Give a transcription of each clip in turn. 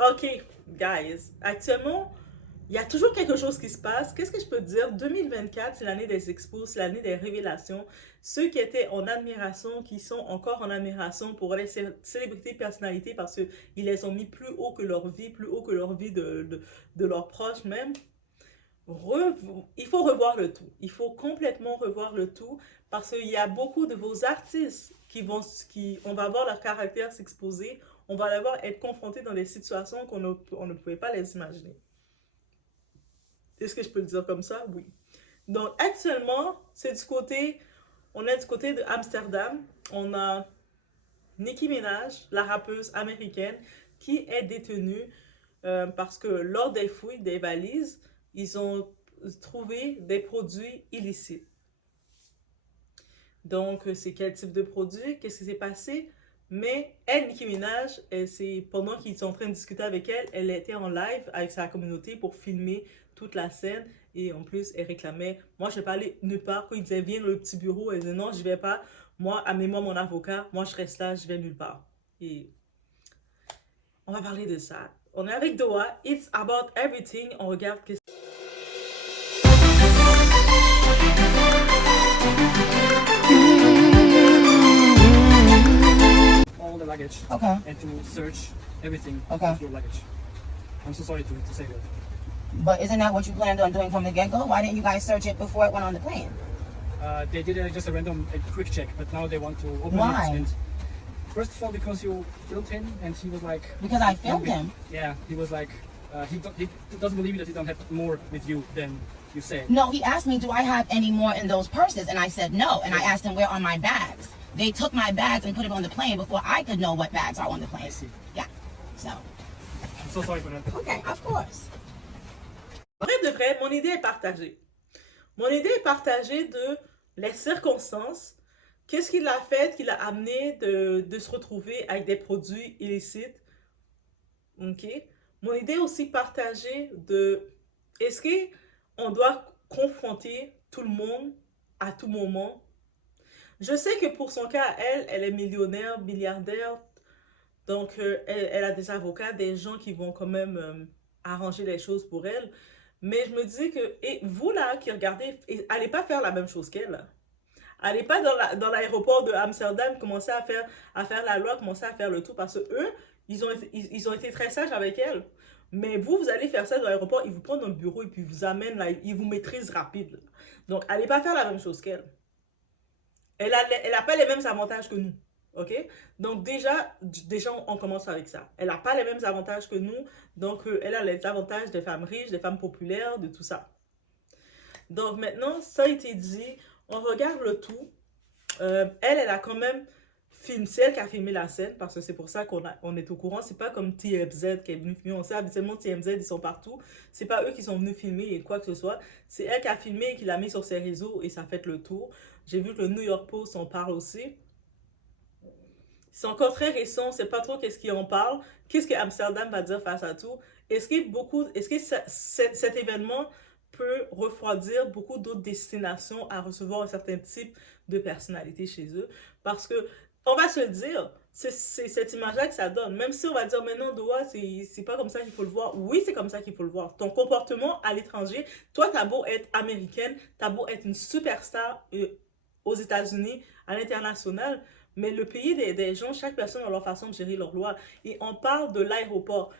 Ok, guys, actuellement, il y a toujours quelque chose qui se passe. Qu'est-ce que je peux te dire? 2024, c'est l'année des expos, c'est l'année des révélations. Ceux qui étaient en admiration, qui sont encore en admiration pour les célébrités, personnalités, parce qu'ils les ont mis plus haut que leur vie, plus haut que leur vie de leurs proches même. Il faut revoir le tout. Il faut complètement revoir le tout parce qu'il y a beaucoup de vos artistes on va voir leur caractère s'exposer, on va les voir être confrontés dans des situations on ne pouvait pas les imaginer. Est-ce que je peux le dire comme ça? Oui. Donc actuellement, on est du côté de Amsterdam. On a Nicki Minaj, la rappeuse américaine, qui est détenue parce que lors des fouilles des valises, ils ont trouvé des produits illicites. Donc, c'est quel type de produit? Qu'est-ce qui s'est passé? Mais elle, Nicki Minaj, pendant qu'ils sont en train de discuter avec elle, elle était en live avec sa communauté pour filmer toute la scène. Et en plus, elle réclamait, moi, je ne vais pas aller nulle part. Quand ils disaient, viens dans le petit bureau, elle disait, non, je ne vais pas. Moi, amenez-moi mon avocat. Moi, je reste là, je vais nulle part. Et on va parler de ça. On est avec Doa. It's about everything. On regarde qu'est-ce all the luggage Okay. and to search everything Okay. of your luggage. I'm so sorry to say that. But isn't that what you planned on doing from the get-go? Why didn't you guys search it before it went on the plane? They did just a quick check, but now they want to open Why? it. And first of all, because you filmed him, and he was like, Because I filmed him. Yeah, he was like, he doesn't believe that you don't have more with you than you said. No, he asked me, do I have any more in those purses? And I said no. And I asked him, where are my bags? They took my bags and put it on the plane before I could know what bags are on the plane. I see. Yeah. So, I'm so sorry for that. okay, of course. En vrai de vrai, mon idée est partagée. Mon idée est partagée de les circonstances. Qu'est-ce qui l'a fait, qui l'a amené de se retrouver avec des produits illicites? Ok. Mon idée est aussi partagée de est-ce qu'on doit confronter tout le monde à tout moment? Je sais que pour son cas, elle est millionnaire, milliardaire, donc elle a des avocats, des gens qui vont quand même arranger les choses pour elle. Mais je me dis que, et vous là qui regardez, allez pas faire la même chose qu'elle. Allez pas dans l'aéroport de Amsterdam commencer à faire la loi, commencer à faire le tout, parce que eux, ils ont été très sages avec elle. Mais vous allez faire ça dans l'aéroport, ils vous prennent dans le bureau et puis ils vous amènent là, ils vous maîtrisent rapide. Là. Donc, allez pas faire la même chose qu'elle. Elle a pas les mêmes avantages que nous. OK? Donc, déjà, on commence avec ça. Elle n'a pas les mêmes avantages que nous. Donc, elle a les avantages des femmes riches, des femmes populaires, de tout ça. Donc, maintenant, ça a été dit. On regarde le tout. Elle a quand même filmé, c'est elle qui a filmé la scène, parce que c'est pour ça on est au courant. C'est pas comme TMZ qui est venu filmer. On sait habituellement TMZ, ils sont partout. C'est pas eux qui sont venus filmer et quoi que ce soit. C'est elle qui a filmé et qui l'a mis sur ses réseaux et ça fait le tour. J'ai vu que le New York Post en parle aussi. C'est encore très récent, on ne sait pas trop qu'est-ce qui en parle. Qu'est-ce que Amsterdam va dire face à tout? Est-ce que cet événement peut refroidir beaucoup d'autres destinations à recevoir un certain type de personnalité chez eux? Parce que, on va se le dire, c'est cette image-là que ça donne. Même si on va dire, mais non, Doha, c'est pas comme ça qu'il faut le voir. Oui, c'est comme ça qu'il faut le voir. Ton comportement à l'étranger, toi, t'as beau être américaine, t'as beau être une superstar aux États-Unis, à l'international, mais le pays des gens, chaque personne a leur façon de gérer leur loi. Et on parle de l'aéroport.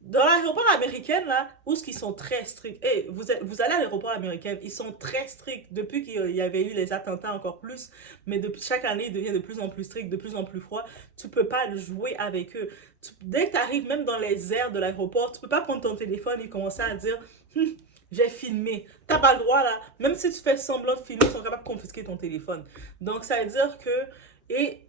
Dans l'aéroport américain, là, où ils sont très stricts. Hey, vous allez à l'aéroport américain, ils sont très stricts. Depuis qu'il y avait eu les attentats encore plus, mais depuis chaque année, il devient de plus en plus strict, de plus en plus froid. Tu peux pas jouer avec eux. Dès que tu arrives même dans les airs de l'aéroport, tu peux pas prendre ton téléphone et commencer à dire j'ai filmé. T'as pas le droit, là. Même si tu fais semblant de filmer, ils sont capables de confisquer ton téléphone. Donc, ça veut dire que et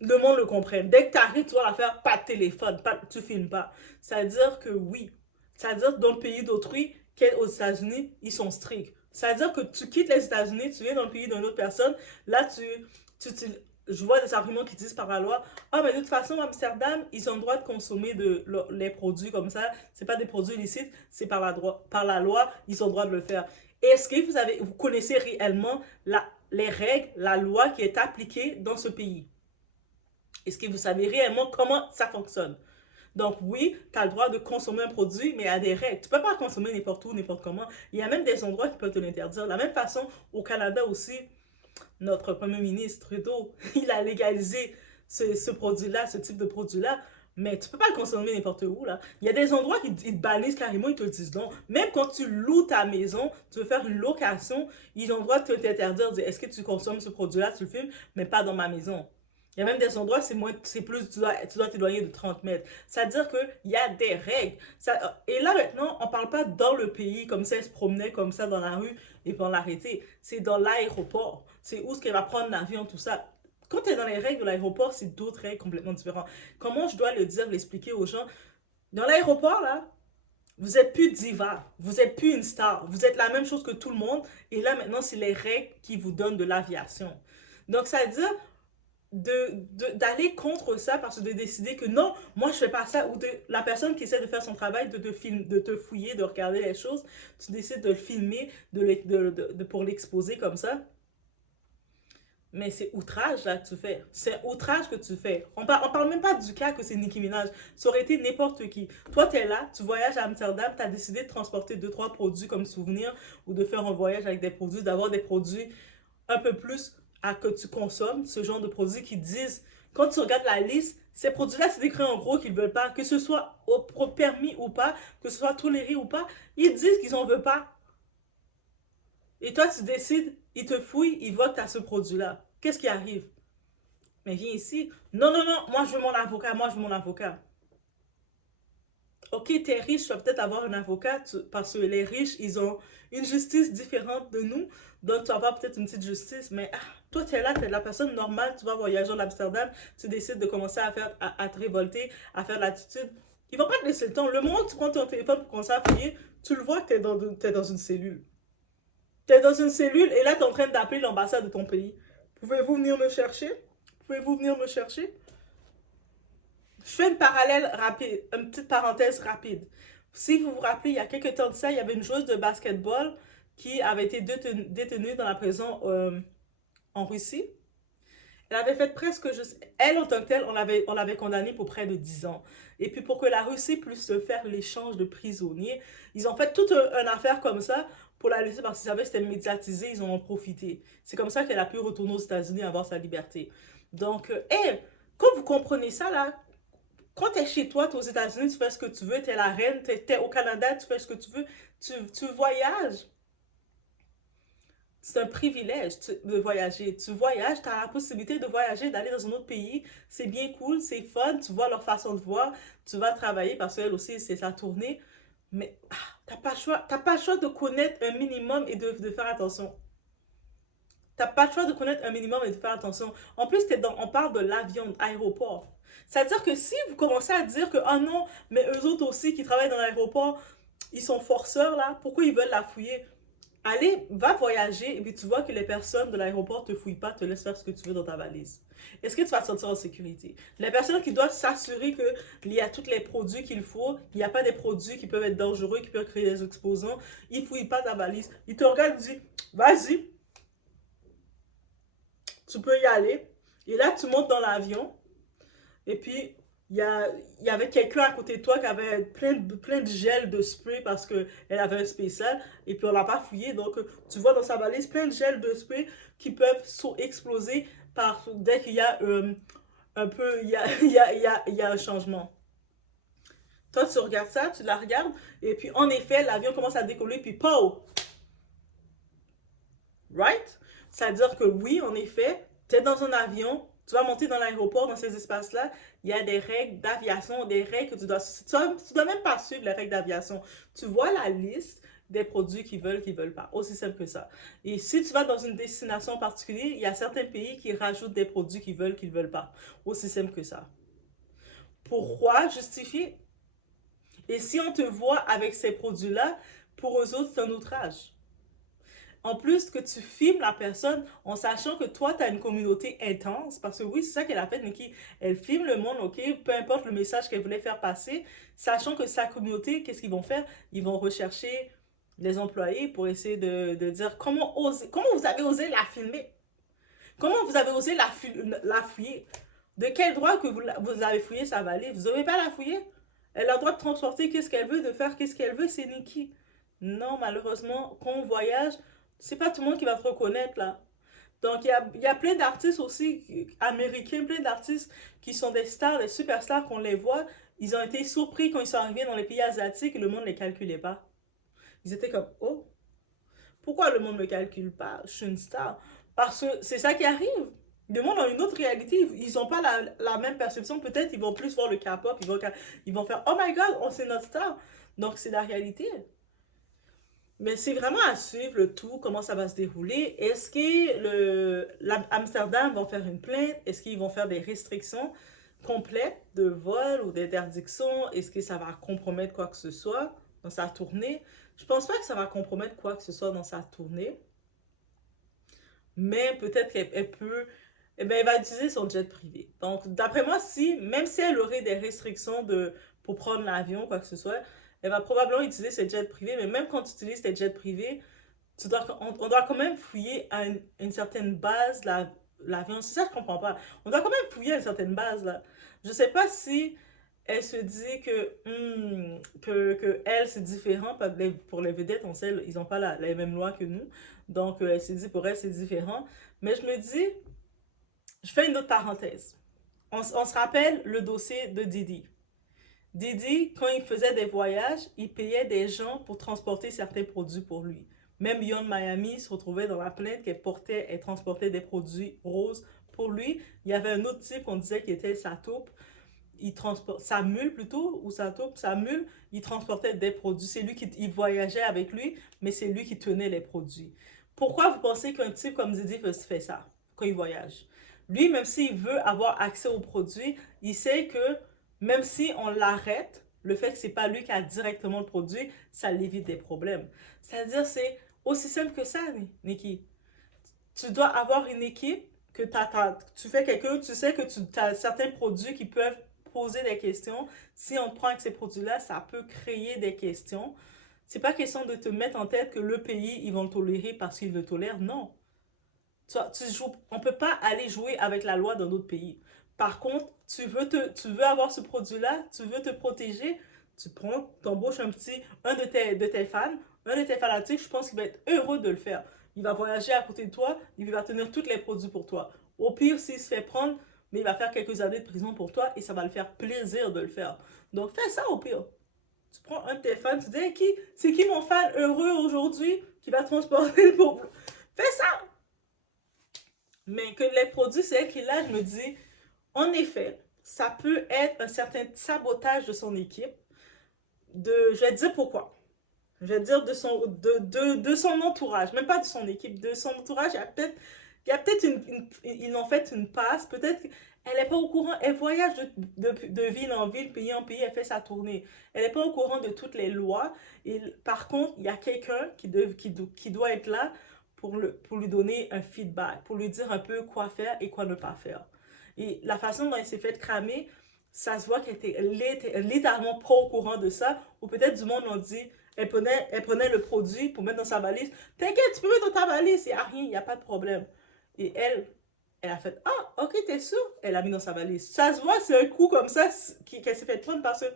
le monde le comprenne. Dès que tu arrives, tu vas la faire pas de téléphone, tu filmes pas. Ça veut dire que oui. Ça veut dire que dans le pays d'autrui, aux États-Unis, ils sont stricts. Ça veut dire que tu quittes les États-Unis, tu viens dans le pays d'une autre personne, là, je vois des arguments qui disent par la loi, ah, mais de toute façon, Amsterdam, ils ont le droit de consommer les produits comme ça. C'est pas des produits illicites, c'est par la loi, ils ont le droit de le faire. Est-ce que vous connaissez réellement les règles, la loi qui est appliquée dans ce pays? Est-ce que vous savez réellement comment ça fonctionne? Donc oui, tu as le droit de consommer un produit, mais il y a des règles. Tu peux pas consommer n'importe où, n'importe comment. Il y a même des endroits qui peuvent te l'interdire. De la même façon, au Canada aussi, notre premier ministre Trudeau, il a légalisé ce produit-là, ce type de produit-là. Mais tu peux pas le consommer n'importe où, là. Il y a des endroits qui ils te bannissent carrément, ils te le disent non. Même quand tu loues ta maison, tu veux faire une location, ils ont le droit de t'interdire, de dire est-ce que tu consommes ce produit-là, tu le filmes, mais pas dans ma maison. Il y a même des endroits, c'est plus, tu dois t'éloigner de 30 mètres. C'est-à-dire qu'il y a des règles. Et là, maintenant, on parle pas dans le pays, comme ça, elle se promenait comme ça dans la rue, et puis on l'arrêtait. C'est dans l'aéroport. C'est où est-ce qu'elle va prendre l'avion, tout ça. Quand tu es dans les règles de l'aéroport, c'est d'autres règles complètement différentes. Comment je dois le dire, l'expliquer aux gens? Dans l'aéroport, là, vous êtes plus diva, vous êtes plus une star, vous êtes la même chose que tout le monde, et là, maintenant, c'est les règles qui vous donnent de l'aviation. Donc, ça veut dire d'aller contre ça parce que de décider que non, moi je fais pas ça, ou la personne qui essaie de faire son travail, de te fouiller, de regarder les choses, tu décides de le filmer, pour l'exposer comme ça. Mais c'est outrage là que tu fais. C'est outrage que tu fais. On parle même pas du cas que c'est Nicki Minaj. Ça aurait été n'importe qui. Toi, tu es là, tu voyages à Amsterdam, tu as décidé de transporter 2-3 produits comme souvenir ou de faire un voyage avec des produits, d'avoir des produits un peu plus à que tu consommes, ce genre de produits qui disent, quand tu regardes la liste, ces produits-là, c'est écrit en gros qu'ils ne veulent pas, que ce soit permis ou pas, que ce soit toléré ou pas, ils disent qu'ils n'en veulent pas. Et toi, tu décides, ils te fouillent, ils voient que tu as ce produit-là. Qu'est-ce qui arrive? Mais viens ici. Non, non, non, moi je veux mon avocat, moi je veux mon avocat. Ok, t'es riche, tu vas peut-être avoir un avocat parce que les riches, ils ont une justice différente de nous. Donc, tu vas avoir peut-être une petite justice. Mais toi, tu es là, tu es la personne normale, tu vas voyager en Amsterdam, tu décides de commencer à te révolter, à faire de l'attitude. Ils vont pas te laisser le temps. Le moment où tu prends ton téléphone pour commencer à fouiller, tu le vois que tu es dans une cellule. Tu es dans une cellule et là, tu es en train d'appeler l'ambassade de ton pays. Pouvez-vous venir me chercher? Pouvez-vous venir me chercher? Je fais une parallèle rapide, une petite parenthèse rapide. Si vous vous rappelez, il y a quelques temps de ça, il y avait une joueuse de basketball qui avait été détenue dans la prison en Russie. Elle avait fait presque juste... Elle, en tant que telle, on l'avait condamnée pour près de 10 ans. Et puis, pour que la Russie puisse faire l'échange de prisonniers, ils ont fait toute une affaire comme ça pour la laisser parce qu'ils savaient que c'était médiatisé, ils en ont profité. C'est comme ça qu'elle a pu retourner aux États-Unis et avoir sa liberté. Donc, quand vous comprenez ça, là, quand tu es chez toi, tu es aux États-Unis, tu fais ce que tu veux, tu es la reine, tu es au Canada, tu fais ce que tu veux, tu voyages. C'est un privilège de voyager. Tu voyages, tu as la possibilité de voyager, d'aller dans un autre pays. C'est bien cool, c'est fun, tu vois leur façon de voir, tu vas travailler parce qu'elle aussi, c'est sa tournée. Mais tu n'as pas le choix de connaître un minimum et de faire attention. Tu n'as pas le choix de connaître un minimum et de faire attention. En plus, on parle de l'avion, aéroport. C'est-à-dire que si vous commencez à dire que, oh non, mais eux autres aussi qui travaillent dans l'aéroport, ils sont forceurs là, pourquoi ils veulent la fouiller? Allez, va voyager et puis tu vois que les personnes de l'aéroport te fouillent pas, te laissent faire ce que tu veux dans ta valise. Est-ce que tu vas te sentir en sécurité? Les personnes qui doivent s'assurer qu'il y a tous les produits qu'il faut, il n'y a pas des produits qui peuvent être dangereux, qui peuvent créer des exposants, ils fouillent pas ta valise. Ils te regardent et disent, vas-y, tu peux y aller. Et là, tu montes dans l'avion et puis il y avait quelqu'un à côté de toi qui avait plein de gel de spray parce qu'elle avait un spécial et puis on l'a pas fouillé. Donc, tu vois dans sa valise plein de gel de spray qui peuvent exploser dès qu'il y a il y a un changement. Toi, tu regardes ça, tu la regardes et puis en effet, l'avion commence à décoller puis pow! Right? C'est-à-dire que oui, en effet, tu es dans un avion, tu vas monter dans l'aéroport, dans ces espaces-là, il y a des règles d'aviation, des règles que tu dois même pas suivre les règles d'aviation. Tu vois la liste des produits qu'ils veulent pas. Aussi simple que ça. Et si tu vas dans une destination particulière, il y a certains pays qui rajoutent des produits qu'ils veulent pas. Aussi simple que ça. Pourquoi justifier? Et si on te voit avec ces produits-là, pour eux autres, c'est un outrage. En plus que tu filmes la personne en sachant que toi, tu as une communauté intense. Parce que oui, c'est ça qu'elle a fait, Nicki. Elle filme le monde, ok? Peu importe le message qu'elle voulait faire passer. Sachant que sa communauté, qu'est-ce qu'ils vont faire? Ils vont rechercher les employés pour essayer de dire comment vous avez osé la filmer? Comment vous avez osé la fouiller? De quel droit que vous avez fouillé sa valise? Vous n'avez pas la fouiller? Elle a le droit de transporter qu'est-ce qu'elle veut, de faire qu'est-ce qu'elle veut, c'est Nicki. Non, malheureusement, quand on voyage, c'est pas tout le monde qui va te reconnaître là. Donc, il y a plein d'artistes aussi américains, plein d'artistes qui sont des stars, des superstars qu'on les voit. Ils ont été surpris quand ils sont arrivés dans les pays asiatiques et le monde ne les calculait pas. Ils étaient comme, oh, pourquoi le monde ne me calcule pas? Je suis une star. Parce que c'est ça qui arrive. Le monde a une autre réalité. Ils n'ont pas la même perception. Peut-être ils vont plus voir le K-pop. Ils vont faire, oh my god, on c'est notre star. Donc, c'est la réalité. Mais c'est vraiment à suivre le tout, comment ça va se dérouler. Est-ce que Amsterdam vont faire une plainte? Est-ce qu'ils vont faire des restrictions complètes de vol ou d'interdiction? Est-ce que ça va compromettre quoi que ce soit dans sa tournée? Je pense pas que ça va compromettre quoi que ce soit dans sa tournée. Mais peut-être qu'elle peut... Eh bien, elle va utiliser son jet privé. Donc, d'après moi, même si elle aurait des restrictions pour prendre l'avion, quoi que ce soit, elle va probablement utiliser ses jets privés. Mais même quand tu utilises tes jets privés, on doit quand même fouiller à une certaine base l'avion. C'est ça que je comprends pas. On doit quand même fouiller à une certaine base, là. Je sais pas si elle se dit que elle, c'est différent. Pour les vedettes, on sait, ils n'ont pas les mêmes lois que nous. Donc, elle se dit, pour elle, c'est différent. Mais je me dis, je fais une autre parenthèse. On se rappelle le dossier de Didi. Didi, quand il faisait des voyages, il payait des gens pour transporter certains produits pour lui. Même Yon Miami se retrouvait dans la plainte qu'elle portait et transportait des produits roses pour lui. Il y avait un autre type qu'on disait qui était sa taupe. Sa mule plutôt, ou sa taupe, sa mule, il transportait des produits. C'est lui qui voyageait avec lui, mais c'est lui qui tenait les produits. Pourquoi vous pensez qu'un type comme Didi fait ça quand il voyage? Lui, même s'il veut avoir accès aux produits, il sait que même si on l'arrête, le fait que c'est pas lui qui a directement le produit, ça l'évite des problèmes. C'est-à-dire, c'est aussi simple que ça, Nikki. Tu dois avoir une équipe que tu fais quelqu'un, tu sais que tu as certains produits qui peuvent poser des questions. Si on prend avec ces produits-là, ça peut créer des questions. C'est pas question de te mettre en tête que le pays, ils vont le tolérer parce qu'ils le tolèrent. Non. On ne peut pas aller jouer avec la loi d'un autre pays. Par contre, tu veux avoir ce produit-là, tu veux te protéger, tu t'embauches un de tes fans, un de tes fanatiques, je pense qu'il va être heureux de le faire. Il va voyager à côté de toi, il va tenir tous les produits pour toi. Au pire, s'il se fait prendre, mais il va faire quelques années de prison pour toi et ça va le faire plaisir de le faire. Donc, fais ça au pire. Tu prends un de tes fans, tu dis, hey, c'est qui mon fan heureux aujourd'hui qui va transporter le pauvre? Fais ça! Mais que les produits, c'est elle qui là, je me dis, en effet, ça peut être un certain sabotage de son équipe. Je vais te dire pourquoi. Je vais te dire de son entourage, même pas de son équipe, de son entourage. Il y a peut-être ils ont fait une passe, peut-être qu'elle n'est pas au courant, elle voyage de ville en ville, pays en pays, elle fait sa tournée. Elle n'est pas au courant de toutes les lois. Et par contre, il y a quelqu'un qui doit être là pour lui donner un feedback, pour lui dire un peu quoi faire et quoi ne pas faire. Et la façon dont elle s'est fait cramer, ça se voit qu'elle était littéralement pas au courant de ça, ou peut-être du monde l'ont dit, elle prenait le produit pour mettre dans sa valise. T'inquiète, tu peux mettre dans ta valise, il n'y a rien, il n'y a pas de problème. Et elle a fait, ah, ok, t'es sûr? Elle a mis dans sa valise. Ça se voit, c'est un coup comme ça qu'elle s'est fait prendre parce que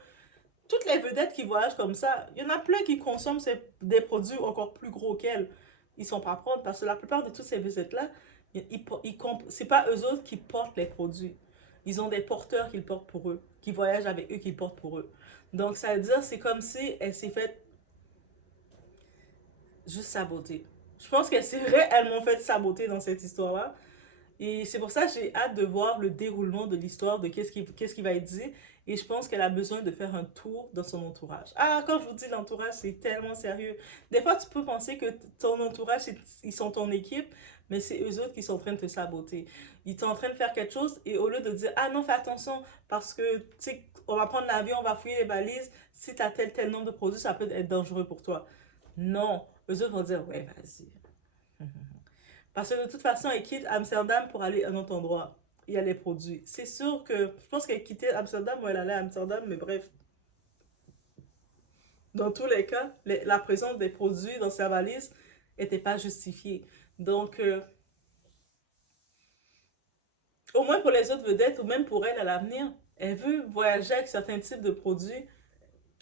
toutes les vedettes qui voyagent comme ça, il y en a plein qui consomment des produits encore plus gros qu'elles. Ils sont pas prendre parce que la plupart de toutes ces vedettes-là, c'est pas eux autres qui portent les produits. Ils ont des porteurs qui le portent pour eux, qui voyagent avec eux, qui le portent pour eux. Donc, ça veut dire, c'est comme si elle s'est fait juste saboter. Je pense qu'elle s'est réellement fait saboter dans cette histoire-là. Et c'est pour ça que j'ai hâte de voir le déroulement de l'histoire, de qu'est-ce qui va être dit. Et je pense qu'elle a besoin de faire un tour dans son entourage. Ah, quand je vous dis l'entourage, c'est tellement sérieux. Des fois, tu peux penser que ton entourage, ils sont ton équipe, mais c'est eux autres qui sont en train de te saboter. Ils sont en train de faire quelque chose et au lieu de dire, ah non, fais attention parce que, tu sais, on va prendre l'avion, on va fouiller les valises. Si tu as tel nombre de produits, ça peut être dangereux pour toi. Non, eux autres vont dire, ouais, vas-y. Parce que de toute façon, elle quitte Amsterdam pour aller à un autre endroit. Il y a les produits. C'est sûr que, je pense qu'elle quittait Amsterdam ou elle allait à Amsterdam, mais bref. Dans tous les cas, la présence des produits dans sa valise n'était pas justifiée. Donc, au moins pour les autres vedettes, ou même pour elle à l'avenir, elle veut voyager avec certains types de produits.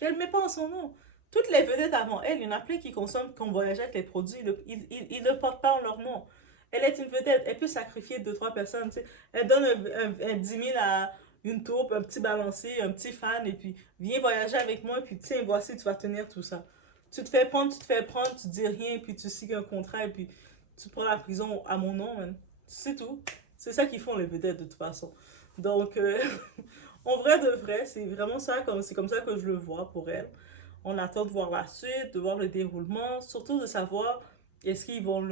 qu'elle ne met pas en son nom. Toutes les vedettes avant elle, il y en a plein qui consomment, qui ont voyagé avec les produits, ils ne portent pas en leur nom. Elle est une vedette, elle peut sacrifier 2-3 personnes, tu sais. Elle donne un 10 000 à une taupe, un petit balancier, un petit fan, et puis viens voyager avec moi, et puis tiens, voici, tu vas tenir tout ça. Tu te fais prendre, tu dis rien, et puis tu signes un contrat, et puis tu prends la prison à mon nom, man. C'est tout. C'est ça qu'ils font les vedettes de toute façon. Donc, en vrai de vrai, c'est vraiment ça, c'est comme ça que je le vois pour elle. On attend de voir la suite, de voir le déroulement, surtout de savoir est-ce qu'ils vont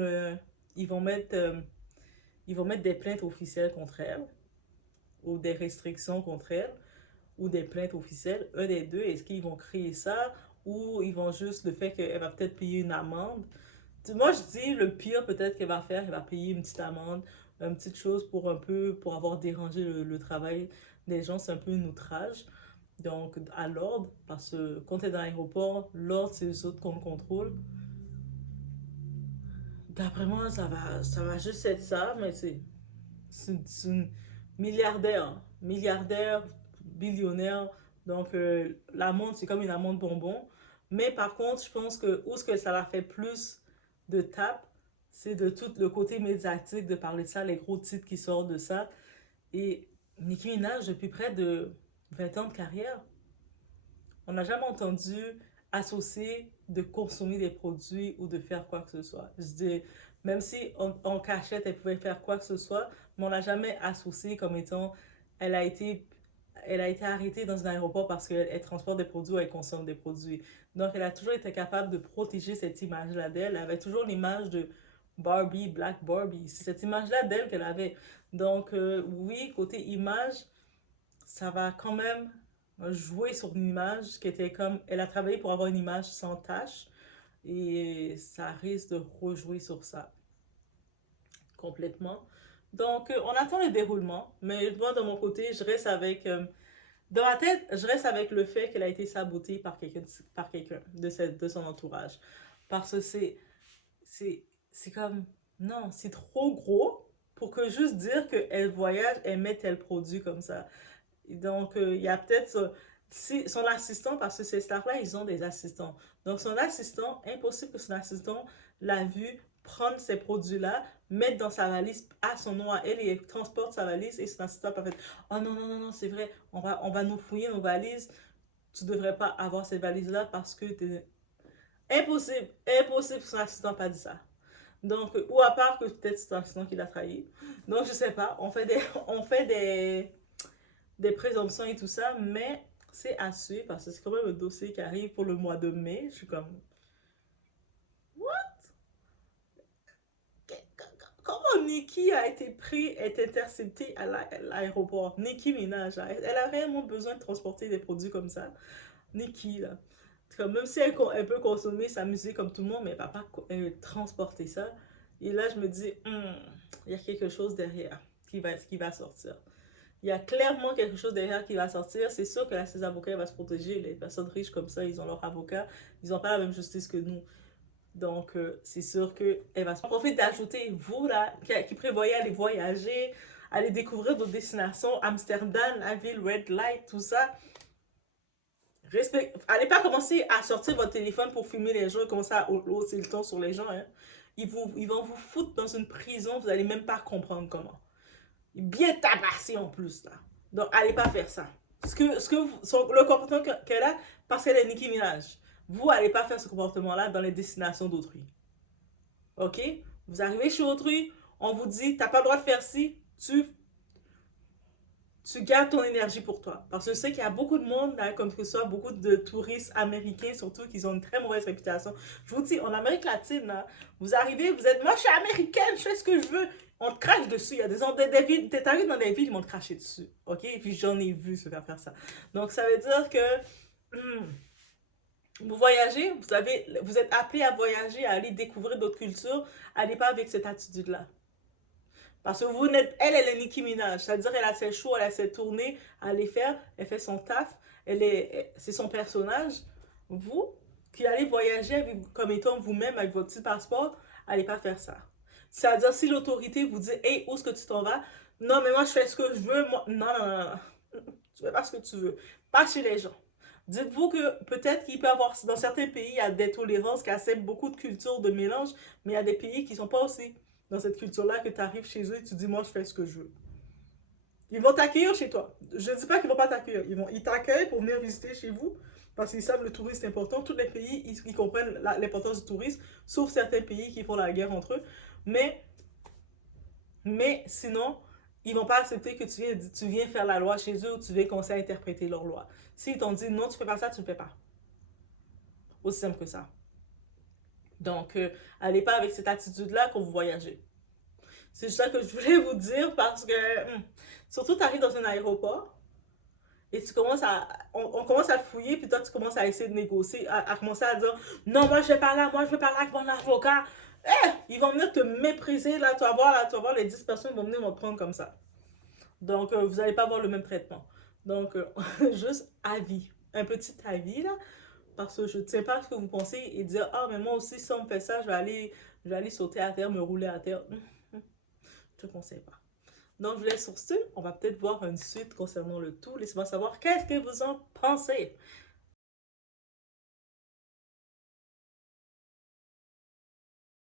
ils vont mettre des plaintes officielles contre elle ou des restrictions contre elle ou des plaintes officielles, un des deux, est-ce qu'ils vont créer ça ou ils vont juste le fait qu'elle va peut-être payer une amende. Moi, je dis le pire peut-être qu'elle va faire, elle va payer une petite amende, une petite chose pour avoir dérangé le travail des gens, c'est un peu un outrage. Donc, à l'ordre, parce que quand tu es dans l'aéroport, l'ordre, c'est les autres qu'on contrôle. D'après moi, ça va juste être ça, mais c'est une milliardaire, billionnaire. Donc, l'amende, c'est comme une amende bonbon. Mais par contre, je pense que où est-ce que ça la fait plus de tape, c'est de tout le côté médiatique, de parler de ça, les gros titres qui sortent de ça. Et Nicki Minaj, depuis près de 20 ans de carrière, on n'a jamais entendu associer de consommer des produits ou de faire quoi que ce soit. Je dis, même si en cachette, elle pouvait faire quoi que ce soit, mais on n'a jamais associé comme étant, elle a été, elle a été arrêtée dans un aéroport parce qu'elle transporte des produits ou elle consomme des produits. Donc, elle a toujours été capable de protéger cette image-là d'elle. Elle avait toujours l'image de Barbie, Black Barbie. C'est cette image-là d'elle qu'elle avait. Donc, oui, côté image, ça va quand même jouer sur une image qui était comme... Elle a travaillé pour avoir une image sans tache et ça risque de rejouer sur ça complètement. Donc, on attend le déroulement, mais moi, de mon côté, je reste avec... dans ma tête, je reste avec le fait qu'elle a été sabotée par quelqu'un de son entourage. Parce que c'est comme... Non, c'est trop gros pour que juste dire qu'elle voyage, elle met tel produit comme ça. Donc, il y a peut-être son assistant, parce que ces staffs-là, ils ont des assistants. Donc, son assistant, impossible que son assistant l'a vu prendre ces produits-là, mettre dans sa valise à son nom à elle, et elle transporte sa valise, et son assistant peut faire « Oh non, non, non, non, c'est vrai, on va nous fouiller nos valises. Tu devrais pas avoir ces valises-là parce que t'es... » Impossible, impossible que son assistant n'a pas dit ça. Donc, ou à part que peut-être c'est son assistant qui l'a trahi. Donc, je sais pas, on fait des présomptions et tout ça, mais c'est à suivre parce que c'est quand même un dossier qui arrive pour le mois de mai. Je suis comme, what? Comment Nicki a été pris, est interceptée à l'aéroport? Nicki Minaj, elle a réellement besoin de transporter des produits comme ça. Nicki, là. Comme, même si elle peut consommer sa musique comme tout le monde, mais elle ne va pas transporter ça. Et là, je me dis, il y a quelque chose derrière qui va sortir. Il y a clairement quelque chose derrière qui va sortir. C'est sûr que ses avocats vont se protéger. Les personnes riches comme ça, ils ont leur avocat. Ils n'ont pas la même justice que nous. Donc, c'est sûr qu'elle va se profiter d'ajouter, vous là, qui prévoyez aller voyager, aller découvrir d'autres destinations, Amsterdam, la ville, Red Light, tout ça. Allez pas commencer à sortir votre téléphone pour filmer les gens et commencer à hausser le ton sur les gens. Hein. Ils vont vous foutre dans une prison, vous n'allez même pas comprendre comment. Bien tabassé en plus là. Donc, allez pas faire ça. Le comportement qu'elle a, parce qu'elle est Nicki Minaj. Vous allez pas faire ce comportement-là dans les destinations d'autrui. Ok? Vous arrivez chez autrui, on vous dit, t'as pas le droit de faire ci, tu gardes ton énergie pour toi. Parce que je sais qu'il y a beaucoup de monde, là, comme que ce soit beaucoup de touristes américains, surtout, qui ont une très mauvaise réputation. Je vous dis, en Amérique latine, là, vous arrivez, vous êtes, moi je suis américaine, je fais ce que je veux. On te crache dessus. Il y a des villes, t'es arrivé dans des villes, ils m'ont craché dessus. Ok? Et puis j'en ai vu se faire ça. Donc ça veut dire que vous voyagez, vous êtes appelé à voyager, à aller découvrir d'autres cultures. Allez pas avec cette attitude-là. Parce que vous n'êtes, elle est Nicki Minaj. C'est-à-dire, elle a ses shows, elle a ses tournées à les faire. Elle fait son taf. C'est son personnage. Vous, qui allez voyager comme étant vous-même avec votre petit passeport, allez pas faire ça. C'est-à-dire, si l'autorité vous dit, hey, où est-ce que tu t'en vas? Non, mais moi, je fais ce que je veux. Moi... Non, non, non, non. Tu fais pas ce que tu veux. Pas chez les gens. Dites-vous que peut-être qu'il peut y avoir, dans certains pays, il y a des tolérances qui acceptent beaucoup de cultures de mélange, mais il y a des pays qui sont pas aussi dans cette culture-là, que tu arrives chez eux et tu dis, moi, je fais ce que je veux. Ils vont t'accueillir chez toi. Je ne dis pas qu'ils vont pas t'accueillir. Ils t'accueillent pour venir visiter chez vous parce qu'ils savent que le tourisme est important. Tous les pays, ils comprennent l'importance du tourisme, sauf certains pays qui font la guerre entre eux. Mais, mais sinon, ils vont pas accepter que tu viens faire la loi chez eux ou tu viens commencer à interpréter leur loi. S'ils t'ont dit non, tu fais pas ça, tu ne fais pas. Aussi simple que ça. Donc, allez pas avec cette attitude-là quand vous voyagez. C'est juste ça que je voulais vous dire parce que, surtout, tu arrives dans un aéroport et tu commences on commence à te fouiller, puis toi, tu commences à essayer de négocier, à commencer à dire non, moi, je vais parler, moi, je veux parler avec mon avocat. Ils vont venir te mépriser, là, tu vas voir, les 10 personnes vont venir me prendre comme ça. Donc, vous n'allez pas avoir le même traitement. Donc, juste avis, un petit avis, là, parce que je ne sais pas ce que vous pensez et dire, ah, mais moi aussi, si on me fait ça, je vais aller sauter à terre, me rouler à terre. Je ne conseille pas. Donc, je vous laisse sur ce. On va peut-être voir une suite concernant le tout. Laissez-moi savoir qu'est-ce que vous en pensez.